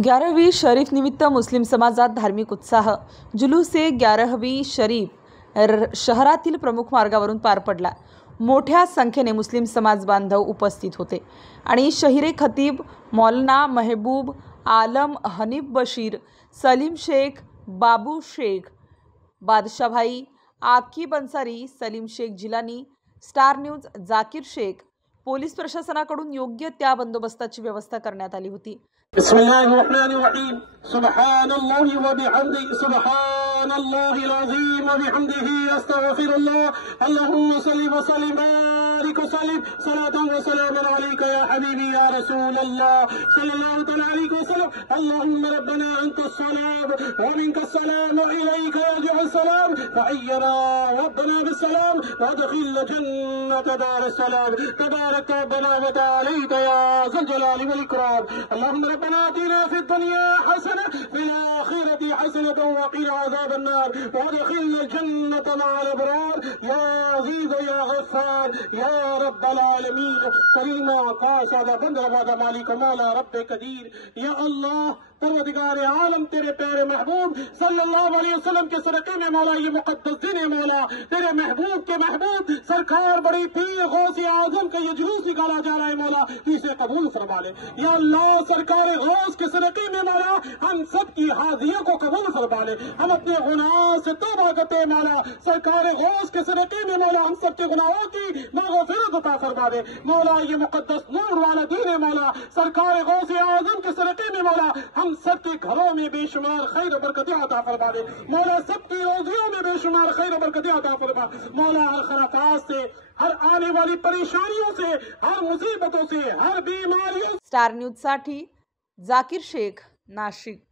11वीं शरीफ निमित्त मुस्लिम समाजात धार्मिक उत्साह। जुलूसे 11वीं शरीफ शहरातील प्रमुख मार्गावरून पार पडला। मोठ्या संख्येने मुस्लिम समाज बांधव उपस्थित होते आणि शहीरे खतीब मौलाना महबूब आलम, हनीफ बशीर, सलीम शेख, बाबू शेख, बादशाह भाई, Aqib Ansari, Salim Shaikh Jilani, star news, Zakir Shaikh, police प्रशासनाकडून योग्य त्या बंदोबस्ताची व्यवस्था करण्यात आली होती। बिस्मिल्लाहिर्रहमानिर्रहीम। सुब्हानल्लाहि व बिहम्दिही, सुब्हानल्लाहिल अज़ीम व बिहम्दिही, अस्तगफिरुल्लाह। अल्लाहुम्मा सल्लि व सल्लिम बारिक व सल्लिम सलातन व सलामन अलैका या हबीबी या रसूलल्लाह सल्लल्लाहु तआला अलैहि व सल्लम। अल्लाहुम्मा रब्बना अंतस सलाम व मिनकस सलाम व इलैका यरजि'ुस सलाम फहय्यना रब्बना बिस्सलाम व अदखिलना जन्नत दारस सलाम तबारक रब्बना व तआला या ज़ल जलाली वल इकराम। अल्लाहुम्मा रब्बना आतिना फिद दुनिया हसना फिल आखिरति हसनतन व क़िना अज़ाबन नार व अदखिलना जन्नत मअल अबरार या अज़ीज़ या गफ़्फ़ार या रब्बल आलमीन। करीमा काशादा बंदरवादा मालिक मौला रब्बे कदीर। या अल्लाह परवरदिगार आलम, तेरे प्यारे महबूब सल्लल्लाहु अलैहि वसल्लम के सदक़े में मौला ये मुक़द्दस दिन है मौला, तेरे महबूब के महबूब सरकार बड़ी पीर गौसे आज़म का ये जुलूस निकाला जा रहा है मौला, इसे कबूल फरमा ले। या अल्लाह सरकार गौस के सदक़े में मौला हम सब की हाजियों को कबूल फरमा ले। हम अपने गुनाह से तौबा करते हैं मौला, सरकार गौस के सदक़े में मौला हम सब के गुनाहों की मग़फ़िरत अता फरमा दे मौला। ये मुक़द्दस नूर वाला दिन है मौला, सरकार गौसे आज़म के सदक़े में मौला हम सबके घरों में बेशुमार खैर बरकतें अता फरमा दे मौला, सबकी रोजियों में बेशुमार खैर बरकतें अता फरमा मौला। हर खराफात से, हर आने वाली परेशानियों से, हर मुसीबतों से, हर बीमारियों। स्टार न्यूज साठी जाकीर शेख, नाशिक।